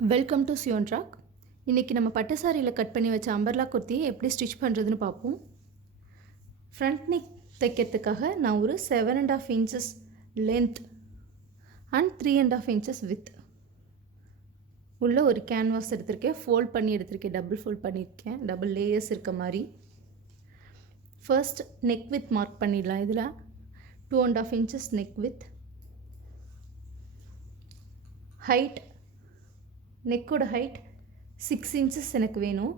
Welcome to Zion track. இன்றைக்கி நம்ம பட்டு சாரியில் கட் பண்ணி வச்ச அம்பர்லா குர்த்தியை எப்படி ஸ்டிச் பண்ணுறதுன்னு பார்ப்போம். ஃப்ரண்ட் நெக் தைக்கிறதுக்காக நான் ஒரு 7.5 inches length and 3.5 inches with உள்ள ஒரு கேன்வாஸ் எடுத்திருக்கேன். ஃபோல்ட் பண்ணி எடுத்திருக்கேன், டபுள் ஃபோல்ட் பண்ணியிருக்கேன், டபுள் லேயர்ஸ் இருக்க மாதிரி. ஃபர்ஸ்ட் நெக் வித் மார்க் பண்ணிடலாம். இதில் 2.5 inches நெக் வித். ஹைட், நெக்கோட ஹைட் 6 inches எனக்கு வேணும்.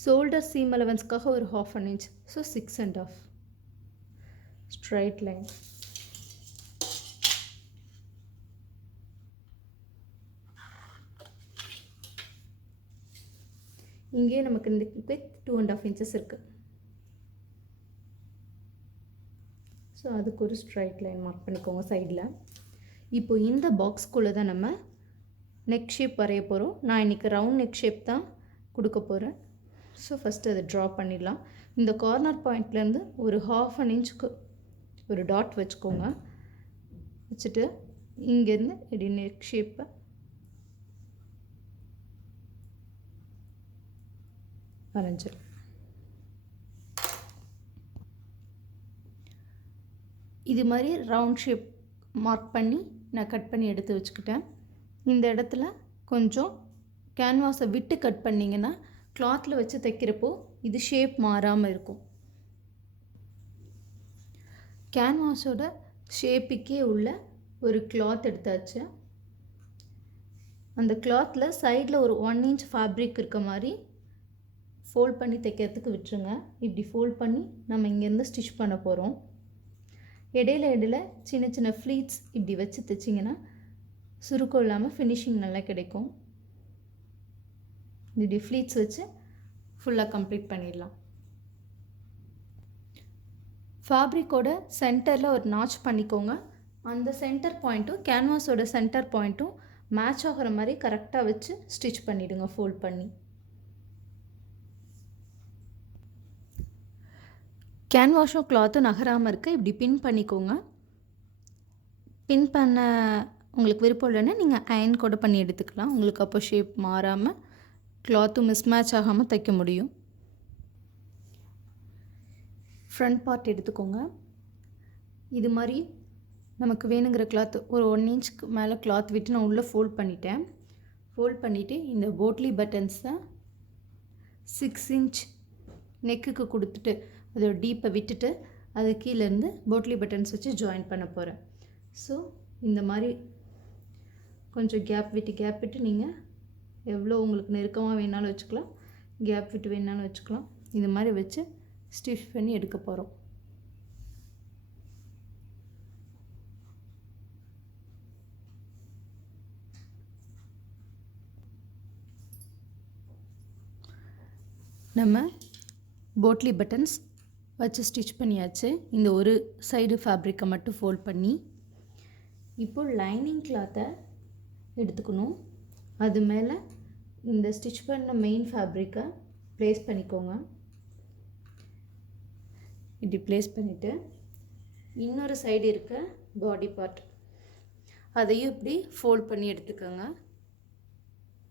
ஷோல்டர் சீம் அலவன்ஸ்க்காக ஒரு 1/2 inch, ஸோ 6.5. Straight line. இங்கே நமக்கு நெக் வித் 2.5 inches இருக்குது. ஸோ அதுக்கு ஒரு ஸ்ட்ரைட் லைன் மார்க் பண்ணிக்கோங்க சைடில். இப்போ இந்த பாக்ஸ்குள்ளே தான் நம்ம நெக் ஷேப் வரைய போகிறோம். நான் இன்றைக்கி ரவுண்ட் நெக் ஷேப் தான் கொடுக்க போகிறேன். ஸோ ஃபஸ்ட்டு அதை ட்ரா பண்ணிடலாம். இந்த கார்னர் பாயிண்ட்லேருந்து ஒரு 1/2 inchக்கு ஒரு டாட் வச்சுக்கோங்க. வச்சுட்டு இங்கேருந்து இப்படி நெக் ஷேப்பை வரைஞ்சிடும். இது மாதிரி ரவுண்ட் ஷேப் மார்க் பண்ணி நான் கட் பண்ணி எடுத்து வச்சுக்கிட்டேன். இந்த இடத்துல கொஞ்சம் கேன்வாஸை விட்டு கட் பண்ணிங்கன்னா கிளாத்தில் வச்சு தைக்கிறப்போ இது ஷேப் மாறாமல் இருக்கும். கேன்வாஸோட ஷேப்புக்கே உள்ள ஒரு கிளாத் எடுத்தாச்சு. அந்த கிளாத்தில் சைடில் ஒரு 1 inch ஃபேப்ரிக் இருக்க மாதிரி ஃபோல்ட் பண்ணி தைக்கிறதுக்கு விட்டுருங்க. இப்படி ஃபோல்ட் பண்ணி நம்ம இங்கேருந்து ஸ்டிச் பண்ண போகிறோம். இடையில சின்ன சின்ன ஃப்ளீட்ஸ் இப்படி வச்சு தைச்சிங்கன்னா சுருக்கம் இல்லாமல் ஃபினிஷிங் நல்லா கிடைக்கும். இப்படி ஃப்ளீட்ஸ் வச்சு ஃபுல்லாக கம்ப்ளீட் பண்ணிடலாம். ஃபேப்ரிக்கோட சென்டரில் ஒரு நாச் பண்ணிக்கோங்க. அந்த சென்டர் பாயிண்ட்டும் கேன்வாஸோட சென்டர் பாயிண்ட்டும் மேட்ச் ஆகிற மாதிரி கரெக்டாக வச்சு ஸ்டிச் பண்ணிவிடுங்க ஃபோல்ட் பண்ணி. கேன்வாஷும் கிளாத்தும் நகராமல் இருக்க இப்படி பின் பண்ணிக்கோங்க. பின் பண்ண உங்களுக்கு விருப்பம் இல்லைன்னா நீங்கள் அயன் கூட பண்ணி எடுத்துக்கலாம். உங்களுக்கு அப்போ ஷேப் மாறாமல் கிளாத்தும் மிஸ்மேட்ச் ஆகாமல் தைக்க முடியும். ஃப்ரண்ட் பார்ட் எடுத்துக்கோங்க. இது மாதிரி நமக்கு வேணுங்கிற கிளாத் ஒரு 1 inchக்கு மேலே கிளாத் விட்டு நான் உள்ளே ஃபோல்ட் பண்ணிட்டேன். ஃபோல்ட் பண்ணிவிட்டு இந்த போட்லி பட்டன்ஸை 6 inch நெக்குக்கு கொடுத்துட்டு அதோட டீப்பை விட்டுட்டு அது கீழேருந்து போட்லி பட்டன்ஸ் வச்சு ஜாயின் பண்ண போகிறேன். ஸோ இந்த மாதிரி கொஞ்சம் கேப் விட்டு நீங்கள் எவ்வளோ உங்களுக்கு நெருக்கமாக வேணாலும் வச்சுக்கலாம், கேப் விட்டு வேணாலும் வச்சுக்கலாம். இது மாதிரி வச்சு ஸ்டிச் பண்ணி எடுக்க போகிறோம். நம்ம போட்லி பட்டன்ஸ் வச்சு ஸ்டிச் பண்ணியாச்சு. இந்த ஒரு சைடு ஃபேப்ரிக்கை மட்டும் ஃபோல்ட் பண்ணி இப்போ லைனிங் கிளாத்தை எடுத்துக்கணும். அது மேலே இந்த ஸ்டிச் பண்ண மெயின் ஃபேப்ரிக்கை ப்ளேஸ் பண்ணிக்கோங்க. இப்படி ப்ளேஸ் பண்ணிவிட்டு இன்னொரு சைடு இருக்க பாடி பார்ட் அதையும் இப்படி ஃபோல்ட் பண்ணி எடுத்துக்கோங்க.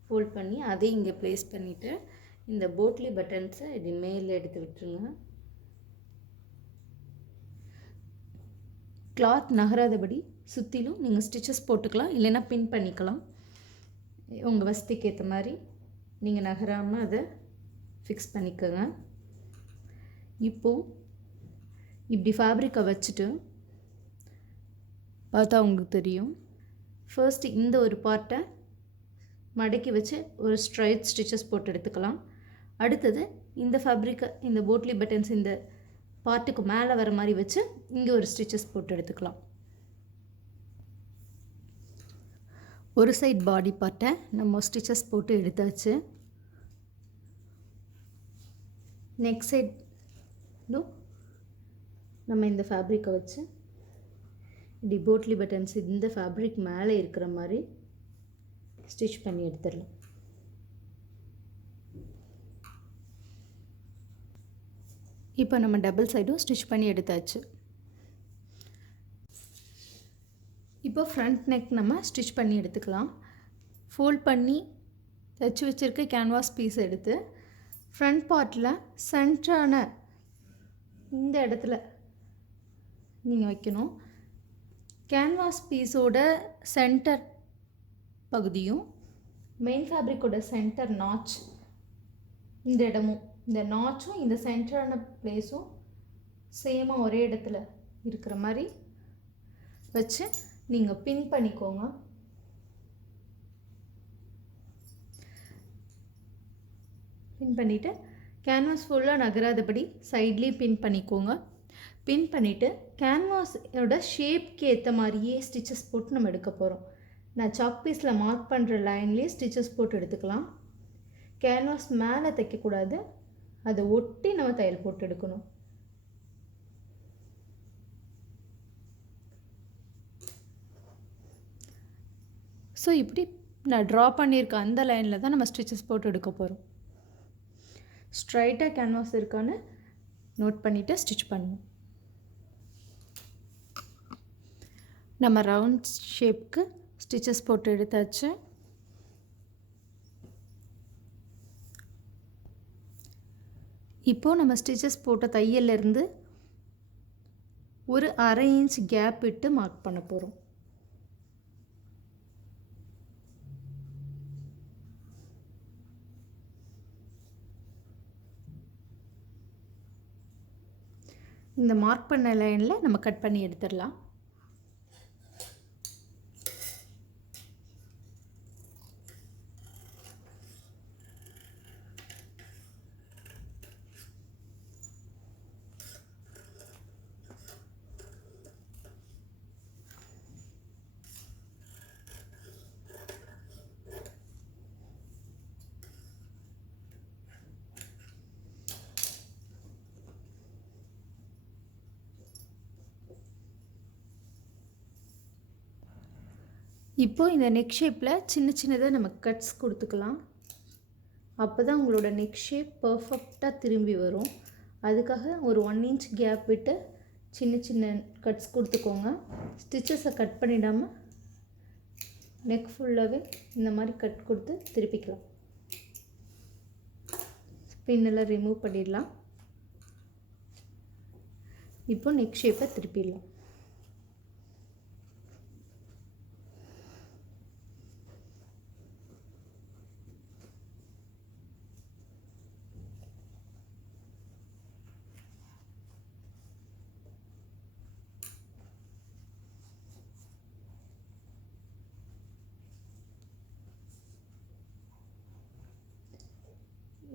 ஃபோல்ட் பண்ணி அதையும் இங்கே ப்ளேஸ் பண்ணிவிட்டு இந்த போட்லி பட்டன்ஸை இப்படி மேலே எடுத்து விட்டுருங்க. கிளாத் நகராதபடி சுற்றிலும் நீங்கள் ஸ்டிச்சஸ் போட்டுக்கலாம், இல்லைன்னா பின் பண்ணிக்கலாம். உங்கள் வசதிக்கு ஏற்ற மாதிரி நீங்கள் நகராமல் அதை ஃபிக்ஸ் பண்ணிக்கோங்க. இப்போது இப்படி ஃபேப்ரிக்கை வச்சுட்டு பார்த்தா உங்களுக்கு தெரியும். ஃபர்ஸ்ட்டு இந்த ஒரு பார்ட்டை மடக்கி வச்சு ஒரு ஸ்ட்ரைட் ஸ்டிச்சஸ் போட்டு எடுத்துக்கலாம். அடுத்தது இந்த ஃபேப்ரிக்கை இந்த போட்லி பட்டன்ஸ் இந்த பார்ட்டுக்கு மேலே வர மாதிரி வச்சு இங்கே ஒரு ஸ்டிச்சஸ் போட்டு எடுத்துக்கலாம். ஒரு சைட் பாடி பார்ட்டை நம்ம ஸ்டிச்சஸ் போட்டு எடுத்தாச்சு. நெக்ஸ்ட் சைடும் நம்ம இந்த ஃபேப்ரிக்கை வச்சு இப்படி போட்லி பட்டன்ஸ் இந்த ஃபேப்ரிக் மேலே இருக்கிற மாதிரி ஸ்டிச் பண்ணி எடுத்துடலாம். இப்போ நம்ம டபுள் சைடும் ஸ்டிச் பண்ணி எடுத்தாச்சு. இப்போ ஃப்ரண்ட் நெக் நம்ம ஸ்டிச் பண்ணி எடுத்துக்கலாம். ஃபோல்ட் பண்ணி தைச்சி வச்சுருக்க கேன்வாஸ் பீஸ் எடுத்து ஃப்ரண்ட் பார்ட்டில் சென்டரான இந்த இடத்துல நீங்கள் வைக்கணும். கேன்வாஸ் பீஸோட சென்டர் பகுதியும் மெயின் ஃபேப்ரிக்கோட சென்டர் நாச் இந்த இடமும், இந்த நாச்சும் இந்த சென்டரான பிளேஸும் சேமாக ஒரே இடத்துல இருக்கிற மாதிரி வச்சு நீங்கள் பின் பண்ணிக்கோங்க. பின் பண்ணிவிட்டு கேன்வாஸ் ஃபுல்லாக நகராதபடி சைட்லேயும் பின் பண்ணிக்கோங்க. பின் பண்ணிவிட்டு கேன்வாஸோட ஷேப்க்கு ஏற்ற மாதிரியே ஸ்டிச்சஸ் போட்டு நம்ம எடுக்க போகிறோம். நான் சாக் பீஸில் மார்க் பண்ணுற லைன்லேயே ஸ்டிச்சஸ் போட்டு எடுத்துக்கலாம். கேன்வாஸ் மேலே தைக்கக்கூடாது, அதை ஒட்டி நம்ம தையல் போட்டு எடுக்கணும். ஸோ இப்படி நான் ட்ரா பண்ணியிருக்க அந்த லைனில் தான் நம்ம ஸ்டிச்சஸ் போட்டு எடுக்க போகிறோம். ஸ்ட்ரைட்டாக கேன்வாஸ் இருக்கான்னு நோட் பண்ணிவிட்டு ஸ்டிச் பண்ணுவோம். நம்ம ரவுண்ட் ஷேப்க்கு ஸ்டிச்சஸ் போட்டு எடுத்தாச்சு. இப்போது நம்ம ஸ்டிச்சஸ் போட்ட தையல்லேருந்து ஒரு 1/2 இன்ச் கேப் விட்டு மார்க் பண்ண போகிறோம். இந்த மார்க் பண்ண லைனில் நம்ம கட் பண்ணி எடுத்துடலாம். இப்போது இந்த நெக் ஷேப்பில் சின்ன சின்னதாக நம்ம கட்ஸ் கொடுத்துக்கலாம். அப்போ தான் உங்களோட நெக் ஷேப் பர்ஃபெக்டாக திரும்பி வரும். அதுக்காக ஒரு 1 இன்ச் கேப் விட்டு சின்ன சின்ன கட்ஸ் கொடுத்துக்கோங்க. ஸ்டிச்சஸை கட் பண்ணிடாமல் நெக் ஃபுல்லாகவே இந்த மாதிரி கட் கொடுத்து திருப்பிக்கலாம். பின்னெல்லாம் ரிமூவ் பண்ணிடலாம். இப்போ நெக் ஷேப்பை திருப்பிடலாம்.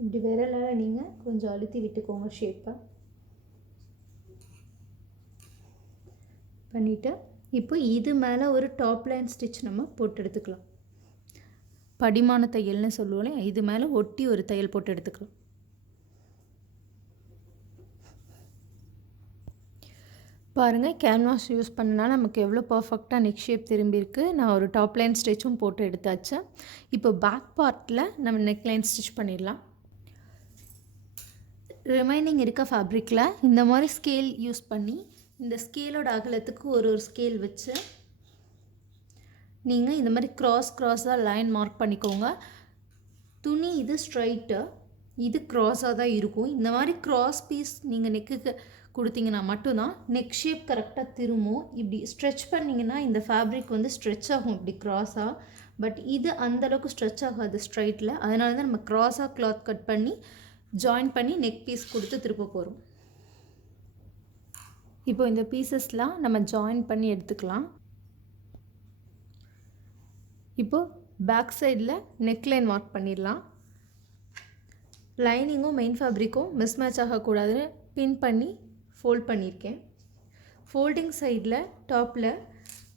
இப்படி விரலால் நீங்கள் கொஞ்சம் அழுத்தி விட்டுக்கோங்க. ஷேப்பை பண்ணிவிட்டு இப்போ இது மேலே ஒரு டாப் லைன் ஸ்டிச் நம்ம போட்டு எடுத்துக்கலாம். படிமான தையல்னு சொல்லுவோம். இது மேலே ஒட்டி ஒரு தையல் போட்டு எடுத்துக்கலாம். பாருங்கள், கேன்வாஸ் யூஸ் பண்ணனால நமக்கு எவ்வளோ பர்ஃபெக்டாக நெக் ஷேப் திரும்பியிருக்கு. நான் ஒரு டாப் லைன் ஸ்டிச்சும் போட்டு எடுத்தாச்சு. இப்போ பேக் பார்ட்டில் நம்ம நெக் லைன் ஸ்டிச் பண்ணிடலாம். ரிமைனிங் இருக்க ஃபேப்ரிக்கில் இந்த மாதிரி ஸ்கேல் யூஸ் பண்ணி இந்த ஸ்கேலோட அகலத்துக்கு ஒரு ஸ்கேல் வச்சு நீங்கள் இந்த மாதிரி க்ராஸாக லைன் மார்க் பண்ணிக்கோங்க. துணி இது ஸ்ட்ரைட்டு, இது க்ராஸாக தான் இருக்கும். இந்த மாதிரி க்ராஸ் பீஸ் நீங்கள் நெக்குக்கு கொடுத்தீங்கன்னா மட்டும்தான் நெக் ஷேப் கரெக்டாக திரும்பும். இப்படி ஸ்ட்ரெச் பண்ணிங்கன்னா இந்த ஃபேப்ரிக் வந்து ஸ்ட்ரெச் ஆகும் இப்படி க்ராஸாக. பட் இது அந்தளவுக்கு ஸ்ட்ரெச் ஆகாது ஸ்ட்ரைட்டில். அதனால தான் நம்ம க்ராஸாக கிளாத் கட் பண்ணி ஜாயின் பண்ணி நெக் பீஸ் கொடுத்து திருப்ப போகிறோம். இப்போ இந்த பீசஸ்லாம் நம்ம ஜாயின் பண்ணி எடுத்துக்கலாம். இப்போது பேக் சைடில் நெக் லைன் மார்க் பண்ணிடலாம். லைனிங்கும் மெயின் ஃபேப்ரிக்கும் மிஸ் மேட்ச் ஆகக்கூடாதுன்னு பின் பண்ணி ஃபோல்ட் பண்ணியிருக்கேன். ஃபோல்டிங் சைடில் டாப்பில்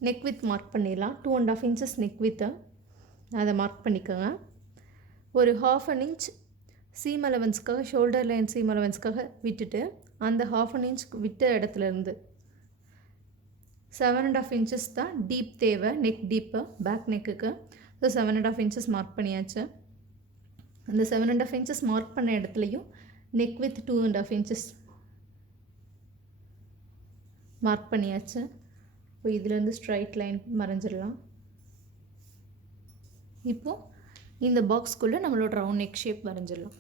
நெக் வித் மார்க் பண்ணிடலாம். 2.5 இன்ச்சஸ் நெக் வித்தை அதை மார்க் பண்ணிக்கோங்க. ஒரு 1/2 இன்ச் சீம் அலவன்ஸ்க்காக, ஷோல்டர் லைன் சீம் அலவன்ஸ்க்காக விட்டுட்டு அந்த 1/2 இன்ச் விட்ட இடத்துலேருந்து 7.5 இன்ச்சஸ் தான் டீப் தேவை, நெக் டீப்பு பேக் நெக்குக்கு. ஸோ 7.5 இன்ச்சஸ் மார்க் பண்ணியாச்சு. அந்த 7.5 இன்ச்சஸ் மார்க் பண்ண இடத்துலையும் நெக் வித் 2.5 இன்ச்சஸ் மார்க் பண்ணியாச்சு. இப்போ இதுலேருந்து ஸ்ட்ரைட் லைன் மறைஞ்சிடலாம். இப்போது இந்த பாக்ஸ்க்குள்ளே நம்மளோட ரவுண்ட் நெக் ஷேப் வரைஞ்சிடலாம்.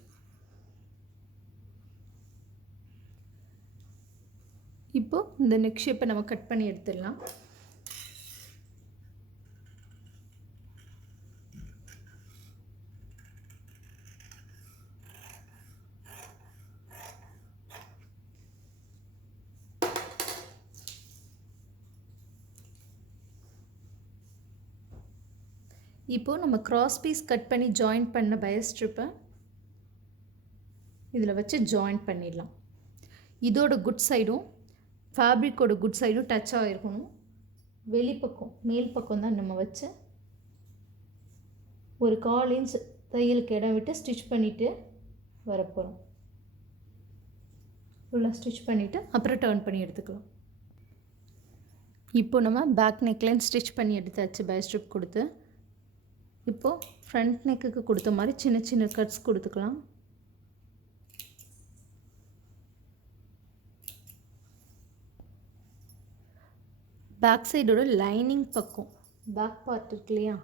இப்போது இந்த நெக் ஷேப்பை நம்ம கட் பண்ணி எடுத்துடலாம். இப்போது நம்ம கிராஸ் பீஸ் கட் பண்ணி ஜாயின் பண்ண பயர் ஸ்ட்ரிப்பை இதில் வச்சு ஜாயின் பண்ணிடலாம். இதோட குட் சைடும் ஃபேப்ரிக்கோட குட் சைடும் டச் ஆகிருக்கணும். வெளிப்பக்கம் மேல் பக்கம் தான் நம்ம வச்சு ஒரு 1/4 இன்ச் தையலுக்கு இடம் விட்டு ஸ்டிச் பண்ணிவிட்டு வரப்போகிறோம். ஃபுல்லாக ஸ்டிச் பண்ணிவிட்டு அப்புறம் டர்ன் பண்ணி எடுத்துக்கலாம். இப்போ நம்ம பேக் நெக்லைன் ஸ்டிச் பண்ணி எடுத்தாச்சு பயர் ஸ்ட்ரிப் கொடுத்து. இப்போது ஃப்ரண்ட் நெக்குக்கு கொடுத்த மாதிரி சின்ன சின்ன கட்ஸ் கொடுத்துக்கலாம். பேக் சைடோட லைனிங் பக்கம் பேக் பார்ட் இருக்கு இல்லையா,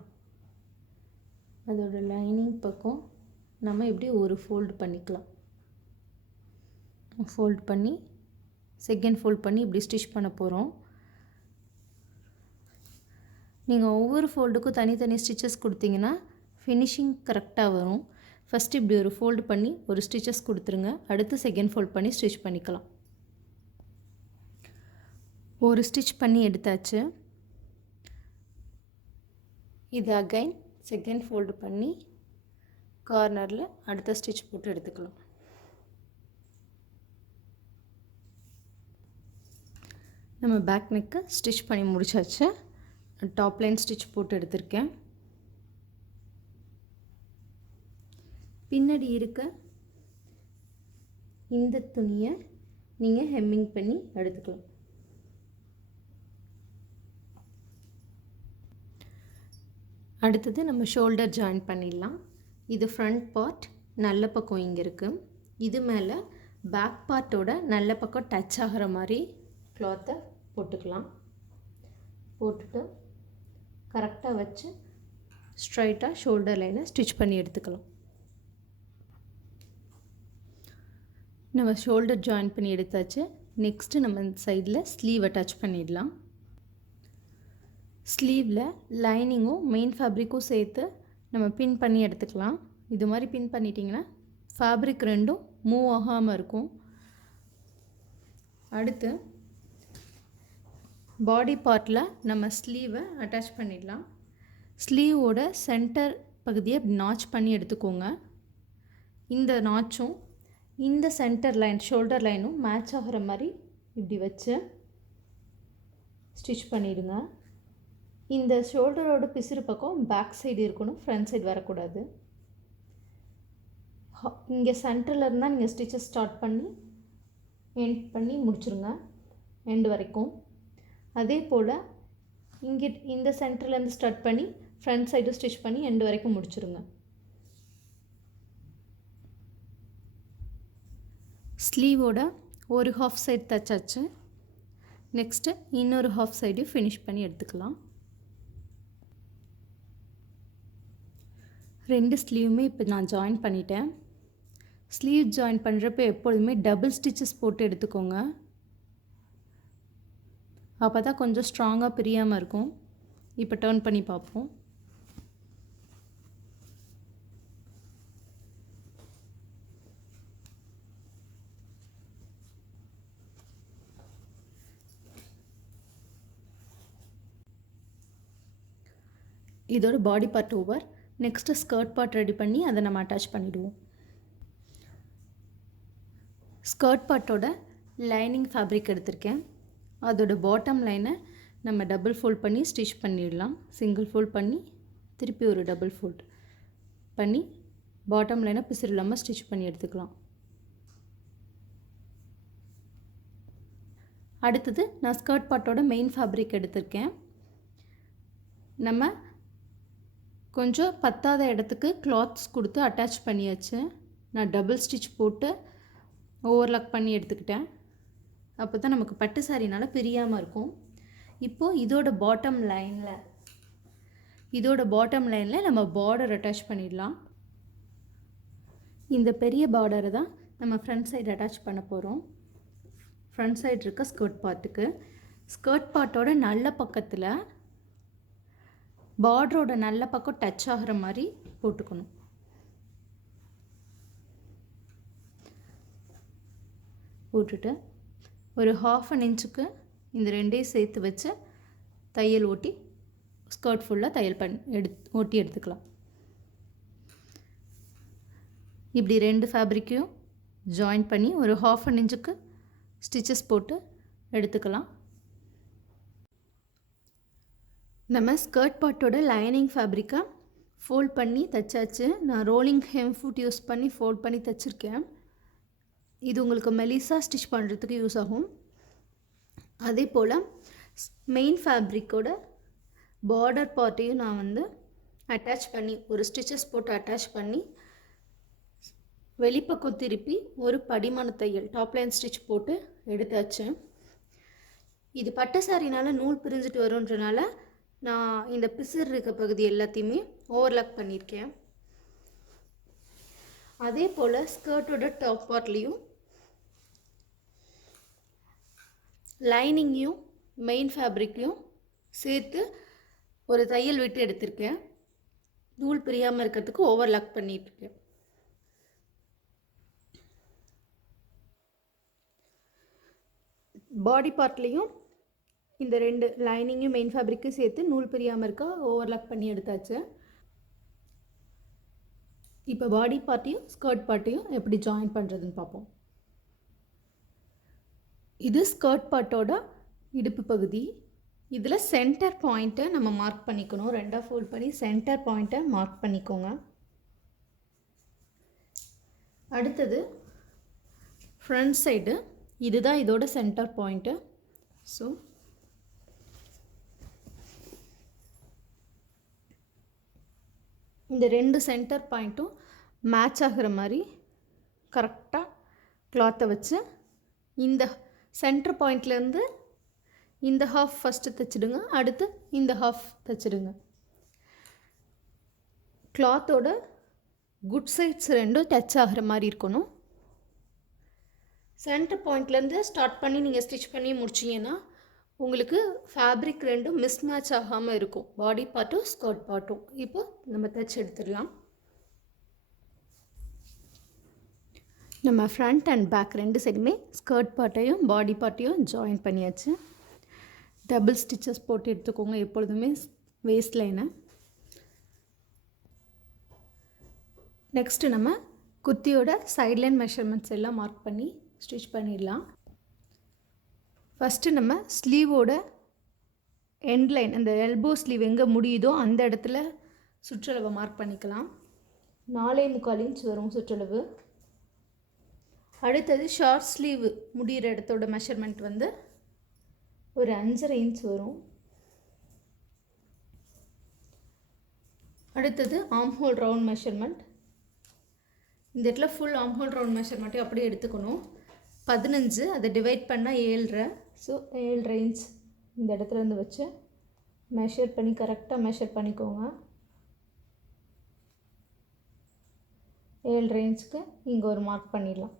அதோட லைனிங் பக்கம் நம்ம இப்படி ஒரு ஃபோல்டு பண்ணிக்கலாம். ஃபோல்ட் பண்ணி செகண்ட் ஃபோல்ட் பண்ணி இப்படி ஸ்டிச் பண்ண போகிறோம். நீங்கள் ஒவ்வொரு ஃபோல்டுக்கும் தனித்தனி ஸ்டிச்சஸ் கொடுத்தீங்கன்னா ஃபினிஷிங் கரெக்டாக வரும். ஃபஸ்ட்டு இப்படி ஒரு ஃபோல்டு பண்ணி ஒரு ஸ்டிச்சஸ் கொடுத்துருங்க. அடுத்து செகண்ட் ஃபோல்ட் பண்ணி ஸ்டிச் பண்ணிக்கலாம். ஒரு ஸ்டிச் பண்ணி எடுத்தாச்சு. இது அகைன் செகண்ட் ஃபோல்டு பண்ணி கார்னரில் அடுத்த ஸ்டிச் போட்டு எடுத்துக்கலாம். நம்ம பேக் நெக்கை ஸ்டிச் பண்ணி முடிச்சாச்சு. டாப் லைன் ஸ்டிச் போட்டு எடுத்திருக்கேன். பின்னாடி இருக்க இந்த துணியை நீங்கள் ஹெம்மிங் பண்ணி எடுத்துக்கலாம். அடுத்தது நம்ம ஷோல்டர் ஜாயின் பண்ணிடலாம். இது ஃப்ரண்ட் பார்ட் நல்ல பக்கம் இங்கே இருக்குது. இது மேலே பேக் பார்ட்டோட நல்ல பக்கம் டச் ஆகிற மாதிரி கிளாத்தை போட்டுக்கலாம். போட்டுட்டு கரெக்டாக வச்சு ஸ்ட்ரைட்டாக ஷோல்டர் லைனை ஸ்டிச் பண்ணி எடுத்துக்கலாம். நம்ம ஷோல்டர் ஜாயின் பண்ணி எடுத்தாச்சு. நெக்ஸ்ட்டு நம்ம இந்த சைடில் ஸ்லீவ் அட்டாச் பண்ணிடலாம். ஸ்லீவில் லைனிங்கும் மெயின் ஃபேப்ரிக்கும் சேர்த்து நம்ம பின் பண்ணி எடுத்துக்கலாம். இது மாதிரி பின் பண்ணிட்டிங்கன்னா ஃபேப்ரிக் ரெண்டும் மூவ் ஆகாமல் இருக்கும். அடுத்து பாடி பார்ட்டில் நம்ம ஸ்லீவை அட்டாச் பண்ணிடலாம். ஸ்லீவோட சென்டர் பகுதியை நாச் பண்ணி எடுத்துக்கோங்க. இந்த நாச்சும் இந்த சென்டர் லைன் ஷோல்டர் லைனும் மேட்ச் ஆகிற மாதிரி இப்படி வச்சு ஸ்டிச் பண்ணிவிடுங்க. இந்த ஷோல்டரோட பிசுறு பக்கம் பேக் சைடு இருக்கணும், ஃப்ரண்ட் சைடு வரக்கூடாது. இங்கே சென்டரில் இருந்தால் நீங்கள் ஸ்டிச்சஸ் ஸ்டார்ட் பண்ணி எண்ட் பண்ணி முடிச்சுருங்க எண்டு வரைக்கும். அதே போல் இங்கே இந்த சென்டர்லேருந்து ஸ்டார்ட் பண்ணி ஃப்ரண்ட் சைடு ஸ்டிச் பண்ணி எண்டு வரைக்கும் முடிச்சுருங்க. ஸ்லீவோட ஒரு ஹாஃப் சைடு தச்சாச்சு. நெக்ஸ்ட்டு இன்னொரு ஹாஃப் சைடையும் ஃபினிஷ் பண்ணி எடுத்துக்கலாம். ரெண்டு ஸ்லீவுமே இப்போ நான் ஜாயின் பண்ணிட்டேன். ஸ்லீவ் ஜாயின் பண்ணுறப்ப எப்பொழுதுமே டபுள் ஸ்டிச்சஸ் போட்டு எடுத்துக்கோங்க. அப்போ தான் கொஞ்சம் ஸ்ட்ராங்காக பிரியாமல் இருக்கும். இப்போ டர்ன் பண்ணி பார்ப்போம். இதோட body part over. Next skirt part ready பண்ணி அதை நம்ம அட்டாச் பண்ணிவிடுவோம். ஸ்கர்ட் பார்ட்டோட லைனிங் ஃபேப்ரிக் எடுத்திருக்கேன். அதோட பாட்டம் லைனை நம்ம டபுள் ஃபோல்ட் பண்ணி ஸ்டிச் பண்ணிடலாம். சிங்கிள் ஃபோல்ட் பண்ணி திருப்பி ஒரு டபுள் ஃபோல்ட் பண்ணி பாட்டம் லைனை பிசுறு இல்லாமல் ஸ்டிச் பண்ணி எடுத்துக்கலாம். அடுத்தது நான் ஸ்கர்ட் பார்ட்டோட மெயின் ஃபேப்ரிக் எடுத்திருக்கேன். நம்ம கொஞ்சம் பத்தாத இடத்துக்கு கிளாத்ஸ் கொடுத்து அட்டாச் பண்ணியாச்சு. நான் டபுள் ஸ்டிச் போட்டு ஓவர்லாக் பண்ணி எடுத்துக்கிட்டேன். அப்போ தான் நமக்கு பட்டு சாரினால் பிரியாமல் இருக்கும். இப்போது இதோட பாட்டம் லைனில் இதோட பாட்டம் லைனில் நம்ம பார்டர் அட்டாச் பண்ணிடலாம். இந்த பெரிய பார்டரை தான் நம்ம ஃப்ரண்ட் சைடு அட்டாச் பண்ண போகிறோம். ஃப்ரண்ட் சைடு இருக்க ஸ்கர்ட் பார்ட்டுக்கு. ஸ்கர்ட் பார்ட்டோட நல்ல பக்கத்தில் பார்டரோட நல்ல பக்கம் டச் ஆகிற மாதிரி போட்டுக்கணும். போட்டுட்டு ஒரு 1/2 இன்ச்சுக்கு இந்த ரெண்டையும் சேர்த்து வச்சு தையல் ஓட்டி ஸ்கர்ட் ஃபுல்லாக தையல் ஓட்டி எடுத்துக்கலாம். இப்படி 2 ஃபேப்ரிக்கையும் ஜாயின் பண்ணி ஒரு 1/2 இன்ச்சுக்கு ஸ்டிச்சஸ் போட்டு எடுத்துக்கலாம். நம்ம ஸ்கர்ட் பார்ட்டோட லைனிங் ஃபேப்ரிக்கை ஃபோல்ட் பண்ணி தைச்சாச்சு. நான் ரோலிங் ஹெம் ஃபுட் யூஸ் பண்ணி ஃபோல்ட் பண்ணி தைச்சிருக்கேன். இது உங்களுக்கு மெலிசாக ஸ்டிச் பண்ணுறதுக்கு யூஸ் ஆகும். அதே போல் மெயின் ஃபேப்ரிக்கோட பார்டர் பார்ட்டையும் நான் அட்டாச் பண்ணி ஒரு ஸ்டிச்சஸ் போட்டு அட்டாச் பண்ணி வெளிப்பக்கம் திருப்பி ஒரு படிமான தையல் டாப் லைன் ஸ்டிச் போட்டு எடுத்தாச்சு. இது பட்டு சாரினால் நூல் பிரிஞ்சுட்டு வரும்ன்றனால நான் இந்த பிசர் இருக்க பகுதி எல்லாத்தையுமே ஓவர்லாக் பண்ணியிருக்கேன். அதே போல் ஸ்கர்ட்டோட டாப் பார்ட்லேயும் லைனிங்கையும் மெயின் ஃபேப்ரிக்கையும் சேர்த்து ஒரு தையல் விட்டு எடுத்திருக்கேன். நூல் பிரியாமல் இருக்கிறதுக்கு ஓவர்லாக் பண்ணிட்டுருக்கேன். பாடி பார்ட்லேயும் இந்த 2 லைனிங்கும் மெயின் ஃபேப்ரிக்கும் சேர்த்து நூல் பிரியாமல் இருக்க ஓவர்லாக் பண்ணி எடுத்தாச்சு. இப்போ பாடி பார்ட்டையும் ஸ்கர்ட் பார்ட்டையும் எப்படி ஜாயின் பண்ணுறதுன்னு பார்ப்போம். இது ஸ்கர்ட் பார்ட்டோட இடுப்பு பகுதி. இதில் சென்டர் பாயிண்ட்டை நம்ம மார்க் பண்ணிக்கணும். 2ஆக ஃபோல்ட் பண்ணி சென்டர் பாயிண்ட்டை மார்க் பண்ணிக்கோங்க. அடுத்தது ஃப்ரண்ட் சைடு, இதுதான் இதோட சென்டர் பாயிண்ட்டு. ஸோ இந்த 2 சென்டர் பாயிண்ட்டும் மேட்ச் ஆகிற மாதிரி கரெக்டாக கிளாத்தை வச்சு இந்த சென்டர் பாயிண்ட்லேருந்து இந்த ஹாஃப் ஃபஸ்ட்டு தைச்சிடுங்க. அடுத்து இந்த ஹாஃப் தைச்சிடுங்க. கிளாத்தோட குட் சைட்ஸ் 2 டச் ஆகிற மாதிரி இருக்கணும். சென்டர் பாயிண்ட்லேருந்து ஸ்டார்ட் பண்ணி நீங்கள் ஸ்டிச் பண்ணி முடிச்சிங்கன்னா உங்களுக்கு ஃபேப்ரிக் 2 மிஸ் மேட்ச் ஆகாமல் இருக்கும், பாடி பார்ட்டும் ஸ்கர்ட் பார்ட்டும். இப்போ நம்ம தைச்சி எடுத்துடலாம். நம்ம ஃப்ரண்ட் அண்ட் பேக் 2 சைடுமே ஸ்கர்ட் பார்ட்டையும் பாடி பார்ட்டையும் ஜாயின் பண்ணியாச்சு. டபுள் ஸ்டிச்சஸ் போட்டு எடுத்துக்கோங்க எப்பொழுதுமே வேஸ்ட் லைனை. நெக்ஸ்ட்டு நம்ம குர்த்தியோட சைட்லைன் மெஷர்மெண்ட்ஸ் எல்லாம் மார்க் பண்ணி ஸ்டிச் பண்ணிடலாம். ஃபஸ்ட்டு நம்ம ஸ்லீவோட எண்ட் லைன், அந்த எல்போ ஸ்லீவ் எங்கே முடியுதோ அந்த இடத்துல சுற்றளவை மார்க் பண்ணிக்கலாம். 4.25 இன்ச் வரும் சுற்றளவு. அடுத்தது ஷார்ட் ஸ்லீவ் முடிகிற இடத்தோட மெஷர்மெண்ட் ஒரு 5.5 இன்ச் வரும். அடுத்தது ஆர்ம் ஹோல் ரவுண்ட் மெஷர்மெண்ட். இந்த இடத்துல ஃபுல் ஆர்ம் ஹோல் ரவுண்ட் மெஷர்மெண்ட்டையும் அப்படியே எடுத்துக்கணும். 15, அதை டிவைட் பண்ணால் 7.5. ஸோ 7.5 இன்ச் இந்த இடத்துலேருந்து வச்சு மெஷர் பண்ணி கரெக்டாக மெஷர் பண்ணிக்கோங்க. 7.5 இன்ச்சுக்கு இங்கே ஒரு மார்க் பண்ணிடலாம்.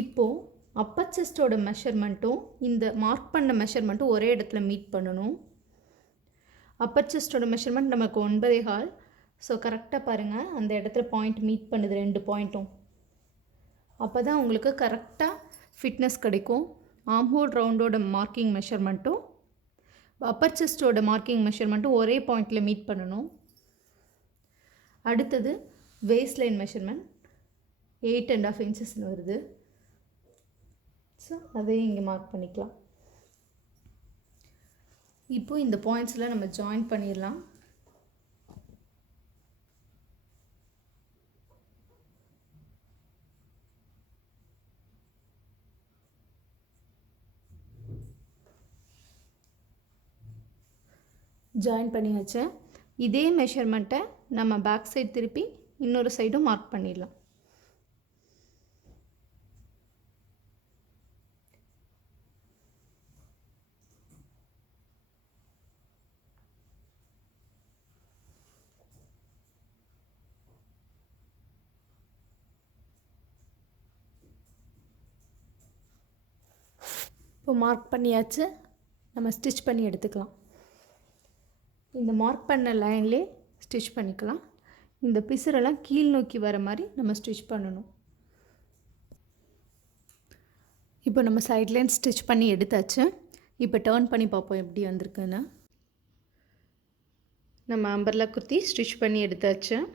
இப்போது அப்பர் செஸ்ட்டோட மெஷர்மெண்ட்டும் இந்த மார்க் பண்ண மெஷர்மெண்ட்டும் ஒரே இடத்துல மீட் பண்ணணும். அப்பர் செஸ்ட்டோட மெஷர்மெண்ட் நமக்கு 9.25. ஸோ கரெக்டாக பாருங்கள், அந்த இடத்துல பாயிண்ட் மீட் பண்ணுது 2 பாயிண்ட்டும். அப்போ தான் உங்களுக்கு கரெக்டாக ஃபிட்னஸ் கிடைக்கும். ஆர்ம் ஹோல் ரவுண்டோட மார்க்கிங் மெஷர்மெண்ட்டும் அப்பர் செஸ்ட்டோட மார்க்கிங் மெஷர்மெண்ட்டும் ஒரே பாயிண்டில் மீட் பண்ணணும். அடுத்தது வேஸ்ட் லைன் மெஷர்மெண்ட் 8.5 இன்ச்சஸ்னு வருது. ஸோ அதையும் இங்கே மார்க் பண்ணிக்கலாம். இப்போது இந்த பாயிண்ட்ஸில் நம்ம ஜாயின் பண்ணிடலாம். ஜாயின் பண்ணியாச்சு. இதே மெஷர்மெண்ட்டை நம்ம பேக் சைடு திருப்பி இன்னொரு சைடும் மார்க் பண்ணிடலாம். இப்போ மார்க் பண்ணியாச்சு, நம்ம ஸ்டிச் பண்ணி எடுத்துக்கலாம். இந்த மார்க் பண்ண லைன்லே ஸ்டிச் பண்ணிக்கலாம். இந்த பிசுரெல்லாம் கீழ் நோக்கி வர மாதிரி நம்ம ஸ்டிச் பண்ணணும். இப்போ நம்ம சைட்லைன் ஸ்டிச் பண்ணி எடுத்தாச்சு. இப்போ டர்ன் பண்ணி பார்ப்போம் எப்படி வந்திருக்குன்னு. நம்ம அம்பர்லா குர்த்தி ஸ்டிச் பண்ணி எடுத்தாச்சு.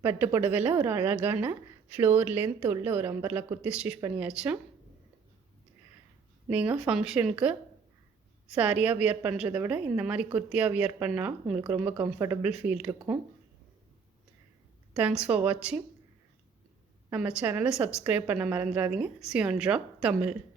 பட்டு புடவையில் ஒரு அழகான ஃப்ளோர் லென்த் உள்ள ஒரு அம்பர்லா குர்த்தி ஸ்டிச் பண்ணியாச்சு. நீங்கள் ஃபங்க்ஷனுக்கு சாரியாக வியர் பண்ணுறதை விட இந்த மாதிரி குர்த்தியாக வியர் பண்ணால் உங்களுக்கு ரொம்ப கம்ஃபர்டபுள் ஃபீல் இருக்கும். தேங்க்ஸ் ஃபார் வாட்சிங். நம்ம சேனலை சப்ஸ்கிரைப் பண்ண மறந்துடாதீங்க. Zion drop Tamil.